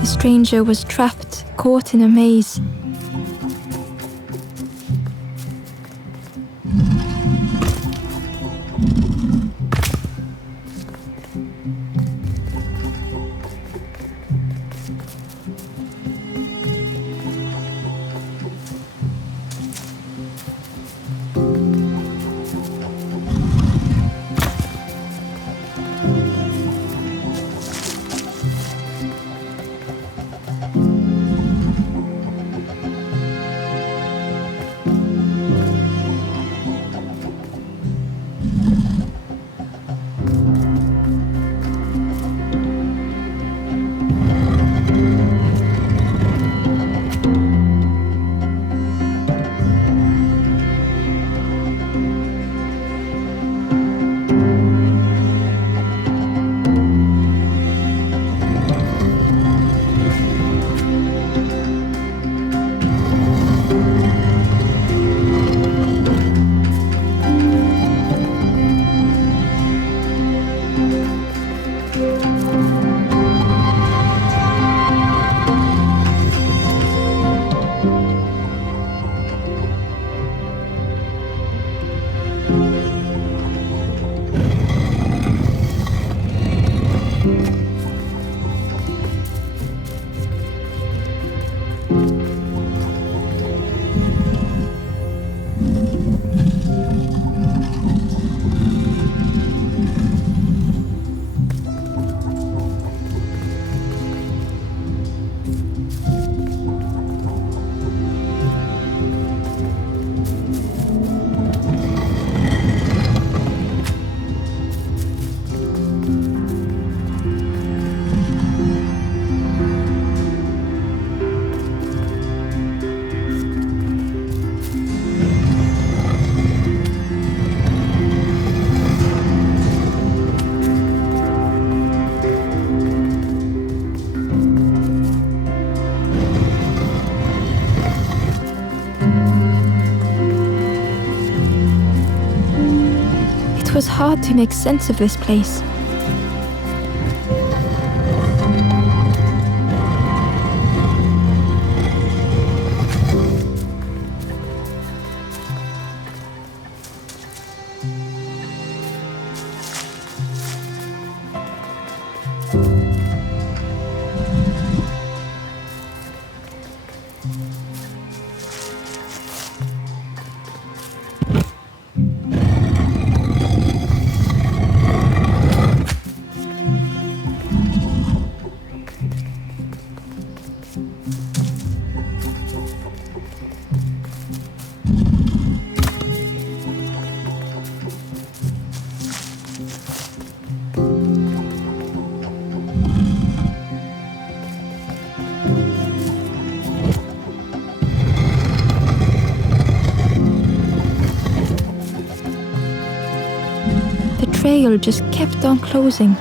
The stranger was trapped, caught in a maze. It was hard to make sense of this place. The trail just kept on closing.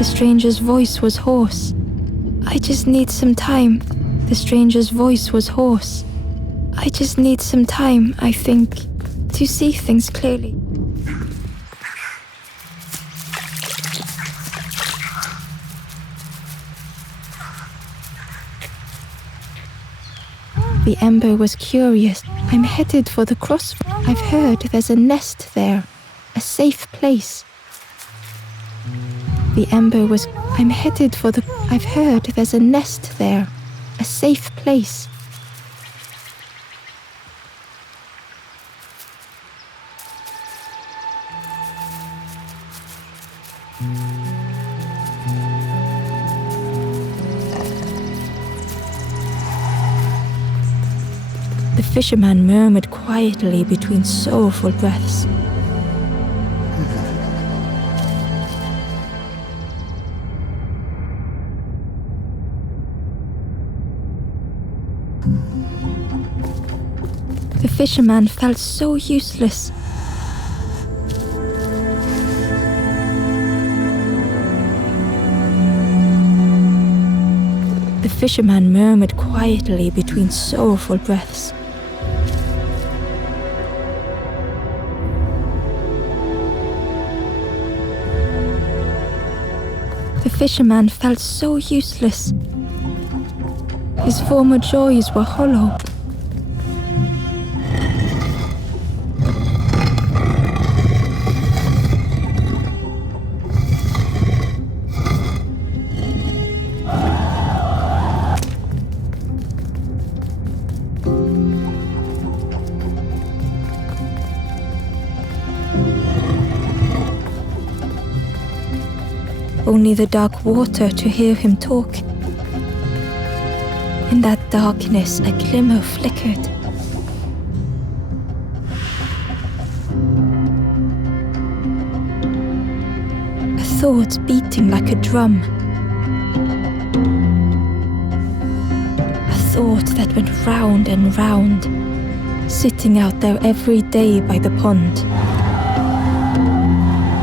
The stranger's voice was hoarse. I just need some time. The stranger's voice was hoarse. I just need some time, I think, to see things clearly. The ember was curious. I'm headed for the crossroads. I've heard there's a nest there, a safe place. The ember was... I'm headed for the... I've heard there's a nest there, a safe place. The fisherman murmured quietly between sorrowful breaths. The fisherman felt so useless. The fisherman murmured quietly between sorrowful breaths. The fisherman felt so useless. His former joys were hollow. Only the dark water to hear him talk. In that darkness, a glimmer flickered. A thought beating like a drum. A thought that went round and round, sitting out there every day by the pond.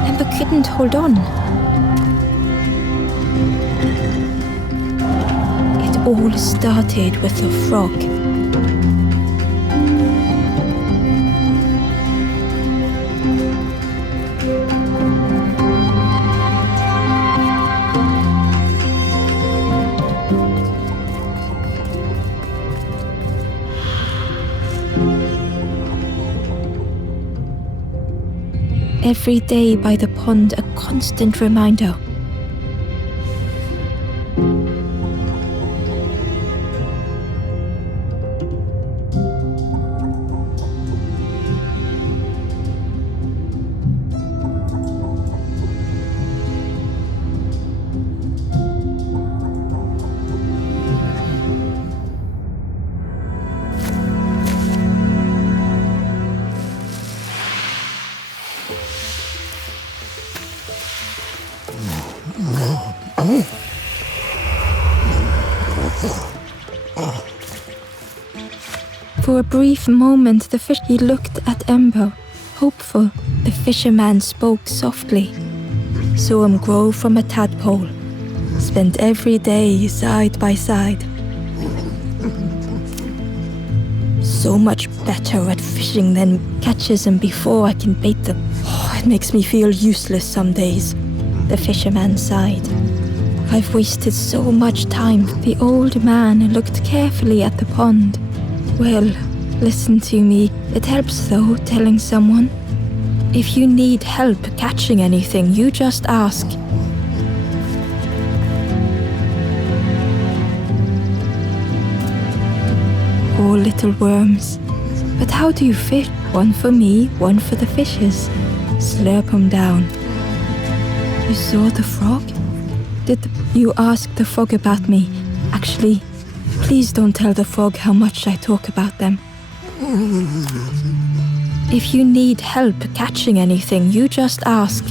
Ember couldn't hold on. All started with a frog. Every day by the pond, a constant reminder. For a brief moment, he looked at Ember, hopeful. The fisherman spoke softly. Saw him grow from a tadpole. Spent every day side by side. So much better at fishing than catches them before I can bait them. Oh, it makes me feel useless some days. The fisherman sighed. I've wasted so much time. The old man looked carefully at the pond. Well, listen to me. It helps though, telling someone. If you need help catching anything, you just ask. Poor little worms. But how do you fish? One for me, one for the fishes. Slurp 'em down. You saw the frog? Did you ask the frog about me? Actually, please don't tell the frog how much I talk about them. If you need help catching anything, you just ask.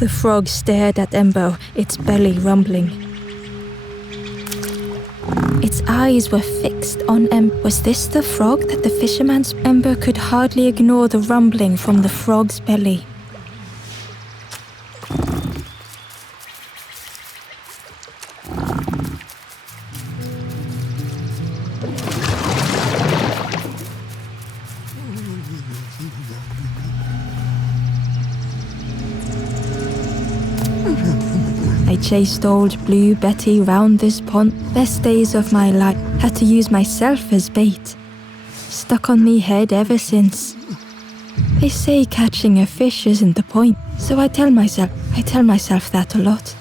The frog stared at Ember, its belly rumbling. Its eyes were fixed on Ember. Was this the frog that the fisherman's Ember could hardly ignore the rumbling from the frog's belly? I chased old Blue Betty round this pond. Best days of my life. Had to use myself as bait. Stuck on me head ever since. They say catching a fish isn't the point, so I tell myself that a lot.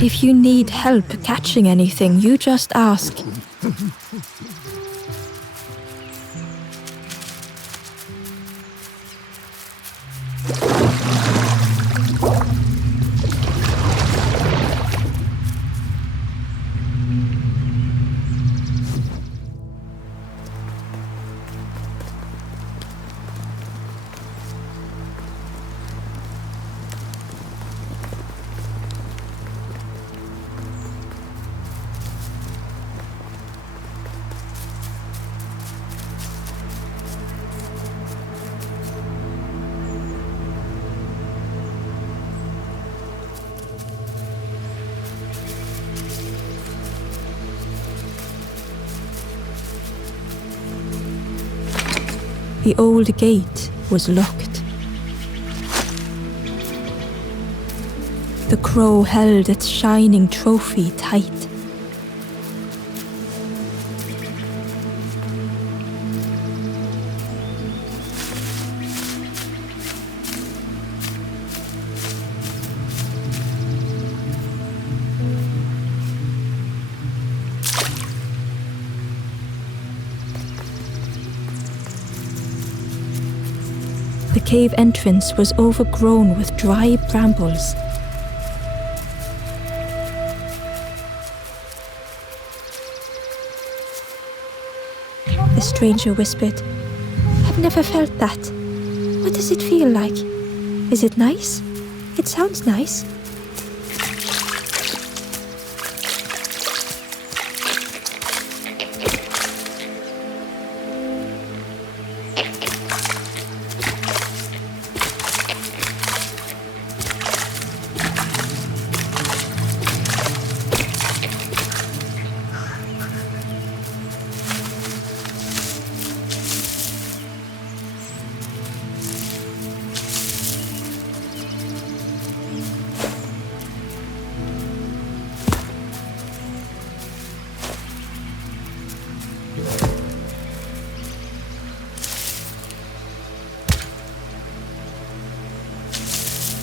If you need help catching anything, you just ask. The old gate was locked. The crow held its shining trophy tight. The cave entrance was overgrown with dry brambles. The stranger whispered, "I've never felt that. What does it feel like? Is it nice? It sounds nice."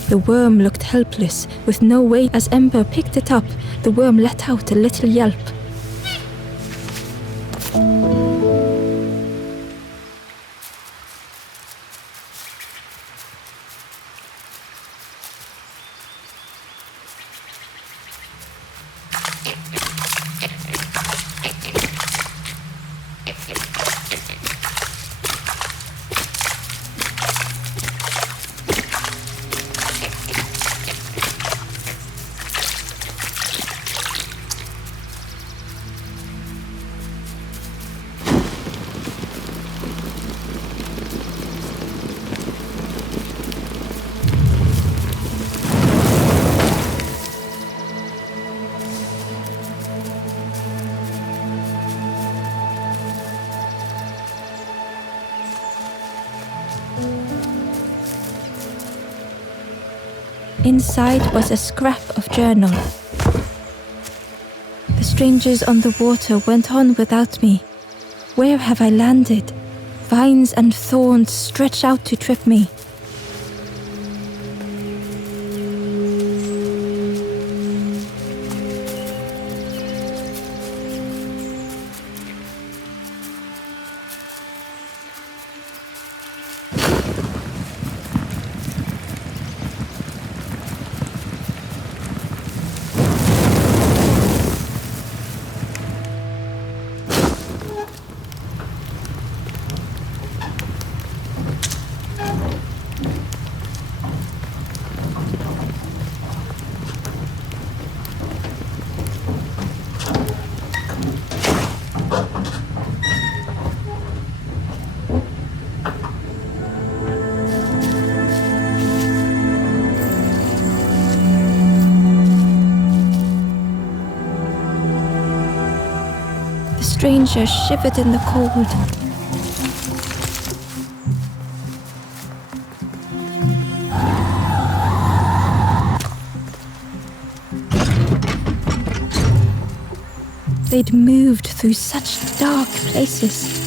The worm looked helpless, with no weight. As Ember picked it up, the worm let out a little yelp. Inside was a scrap of journal. The strangers on the water went on without me. Where have I landed? Vines and thorns stretch out to trip me. stranger shivered in the cold. They'd moved through such dark places.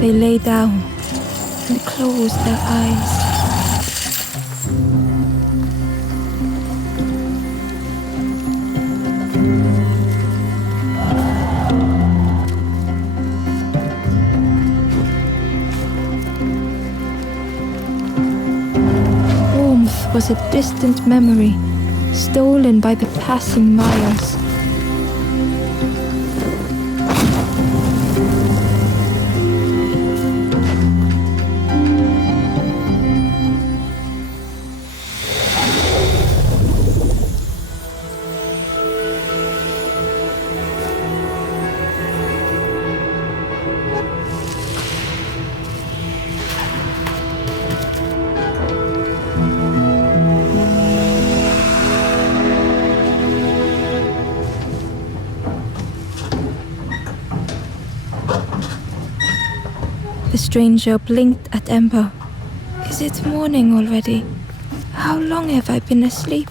They lay down and closed their eyes. Warmth was a distant memory, stolen by the passing miles. The stranger blinked at Ember. Is it morning already? How long have I been asleep?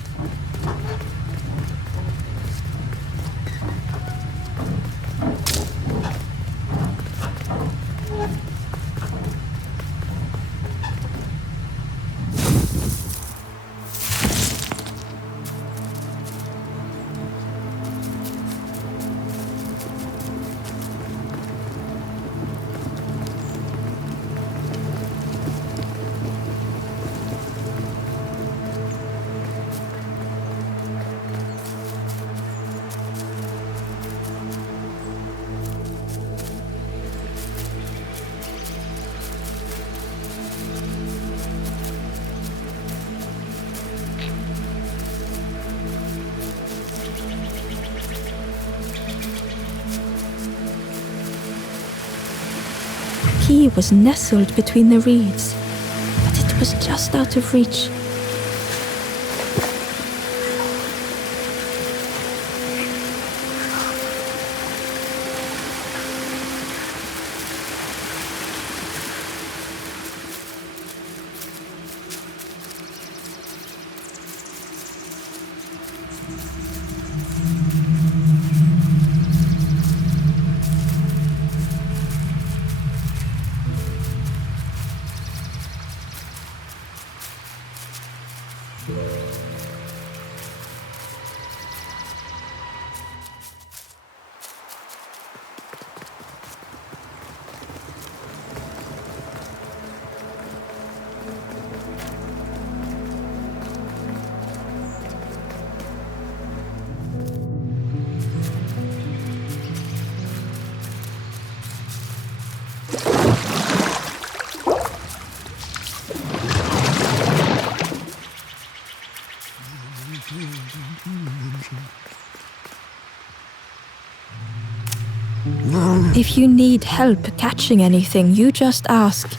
The key was nestled between the reeds, but it was just out of reach. If you need help catching anything, you just ask.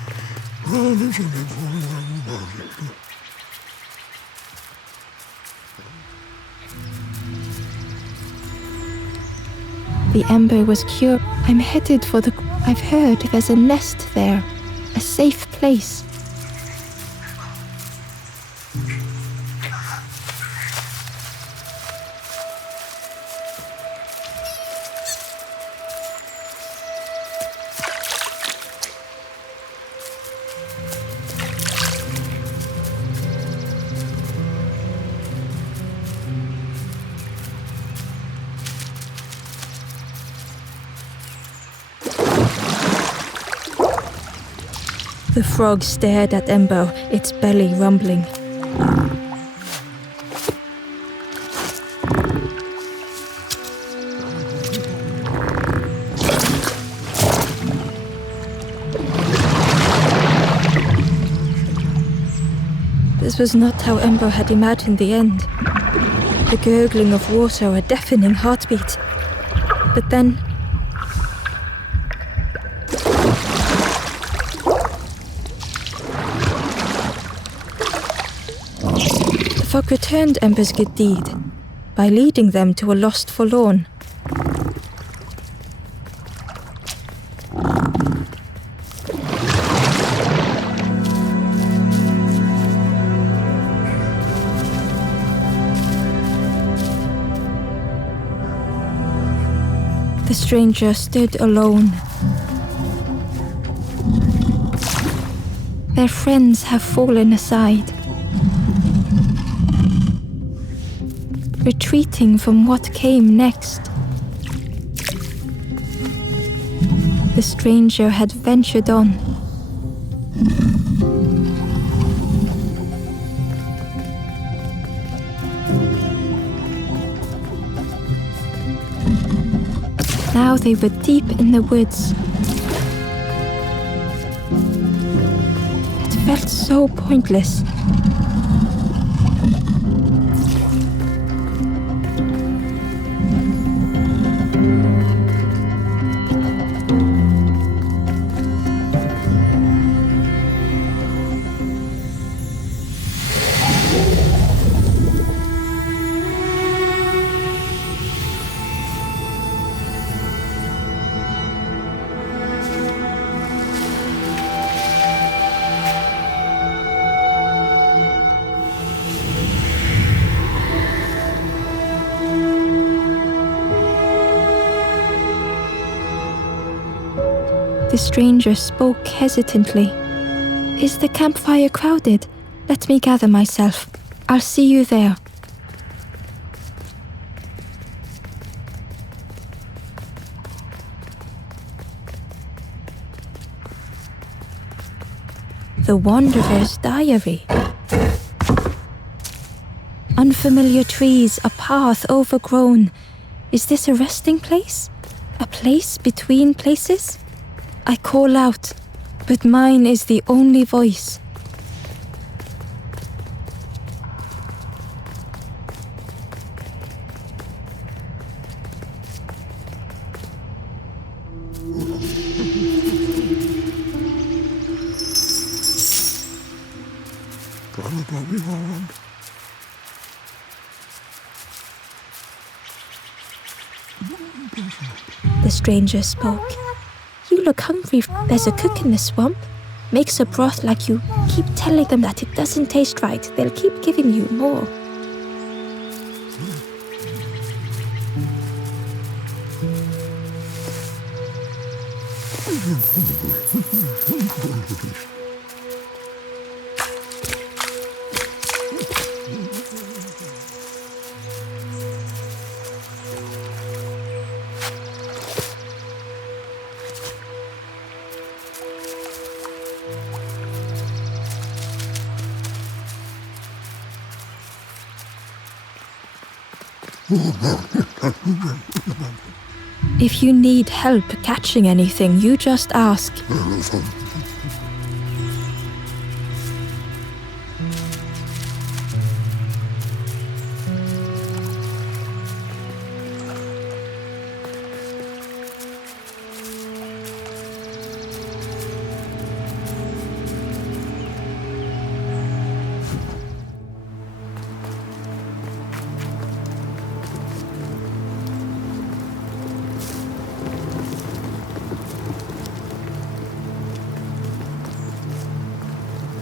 The Ember was cured. I'm headed for the... I've heard there's a nest there. A safe place. The frog stared at Ember, its belly rumbling. This was not how Ember had imagined the end. The gurgling of water, a deafening heartbeat. But then... the fog returned Ember's good deed by leading them to a lost forlorn. The stranger stood alone. Their friends have fallen aside, retreating from what came next. The stranger had ventured on. Now they were deep in the woods. It felt so pointless. The stranger spoke hesitantly. Is the campfire crowded? Let me gather myself. I'll see you there. The Wanderer's Diary. Unfamiliar trees, a path overgrown. Is this a resting place? A place between places? I call out, but mine is the only voice. The stranger spoke. You look hungry. There's a cook in the swamp. Makes a broth like you. Keep telling them that it doesn't taste right. They'll keep giving you more. If you need help catching anything, you just ask.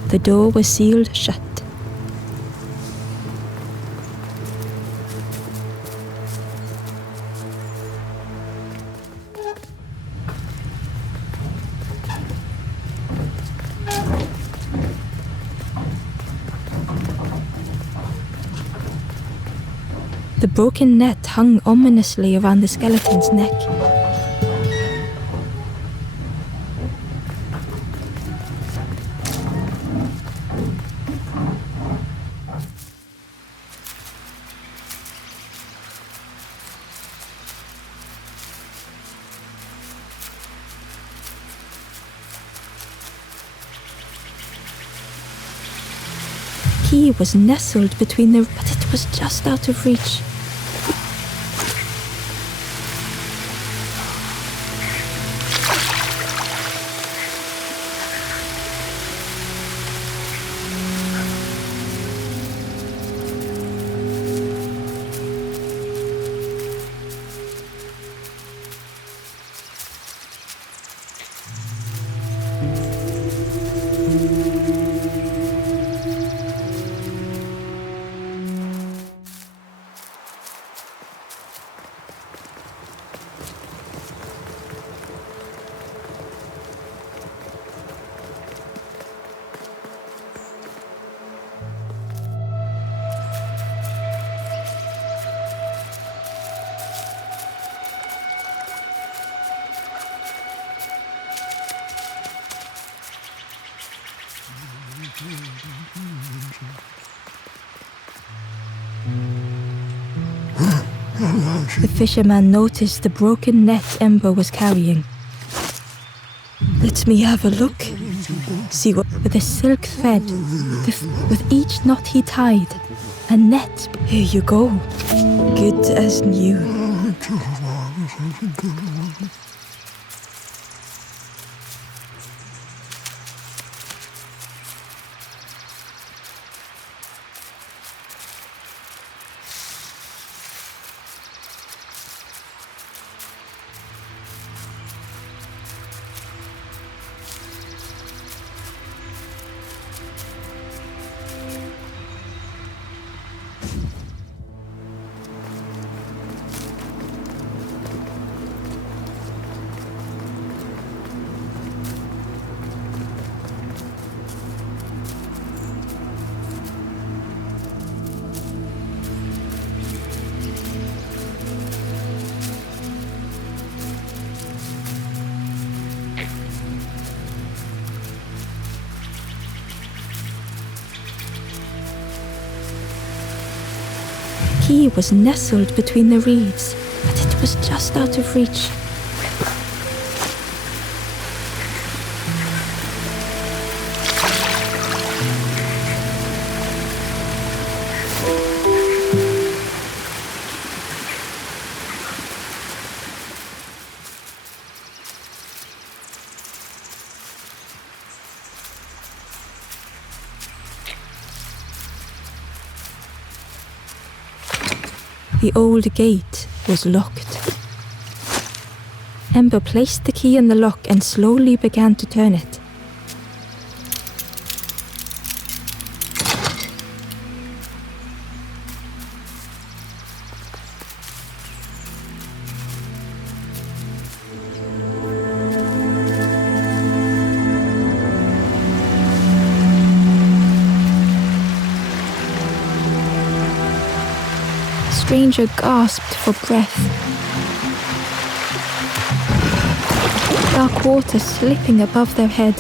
The door was sealed shut. The broken net hung ominously around the skeleton's neck. Key was nestled between the... but it was just out of reach. The fisherman noticed the broken net Ember was carrying. Let me have a look. See what... With a silk thread, with each knot he tied, a net. Here you go. Good as new. He was nestled between the reeds, but it was just out of reach. The old gate was locked. Ember placed the key in the lock and slowly began to turn it. The stranger gasped for breath. Dark water slipping above their head.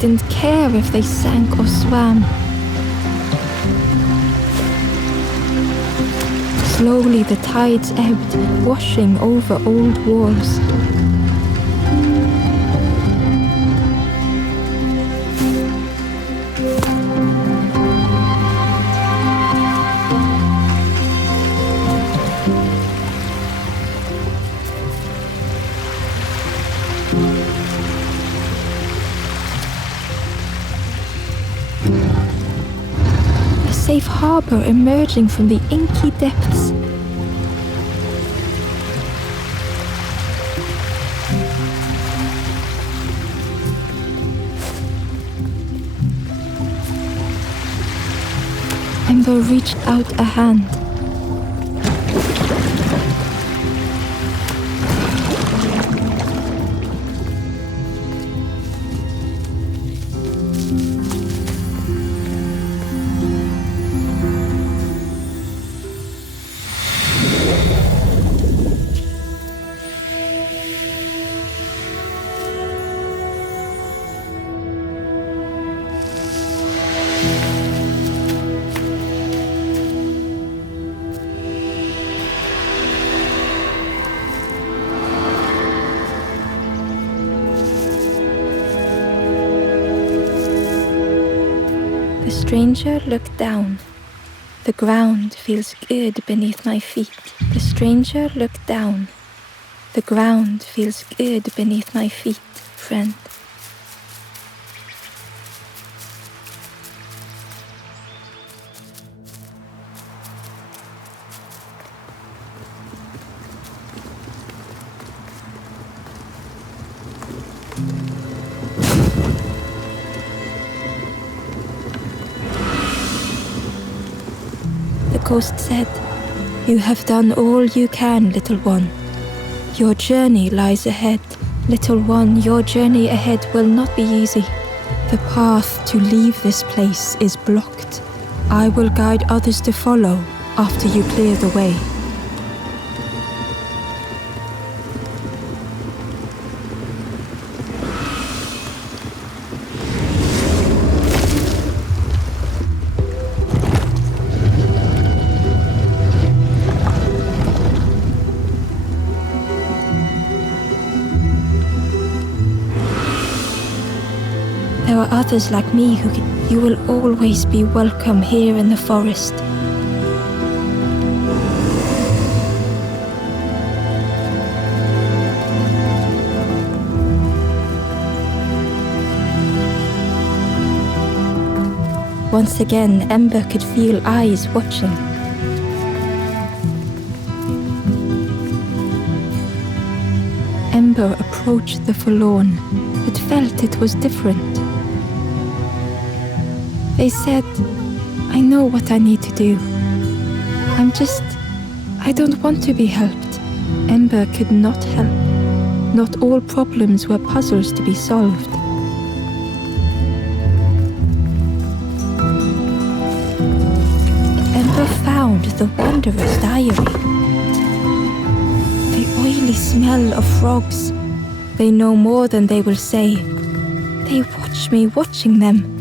Didn't care if they sank or swam. Slowly the tides ebbed, washing over old walls. Safe harbor emerging from the inky depths. Ember reached out a hand. The stranger looked down. The ground feels good beneath my feet. The stranger looked down. The ground feels good beneath my feet, friend. ghost said, "You have done all you can, little one. Your journey lies ahead. Little one, your journey ahead will not be easy. The path to leave this place is blocked. I will guide others to follow after you clear the way." There are others like me who can. You will always be welcome here in the forest. Once again, Ember could feel eyes watching. Ember approached the forlorn, but felt it was different. They said, "I know what I need to do. I don't want to be helped." Ember could not help. Not all problems were puzzles to be solved. Ember found the Wanderer's diary. The oily smell of frogs. They know more than they will say. They watch me watching them.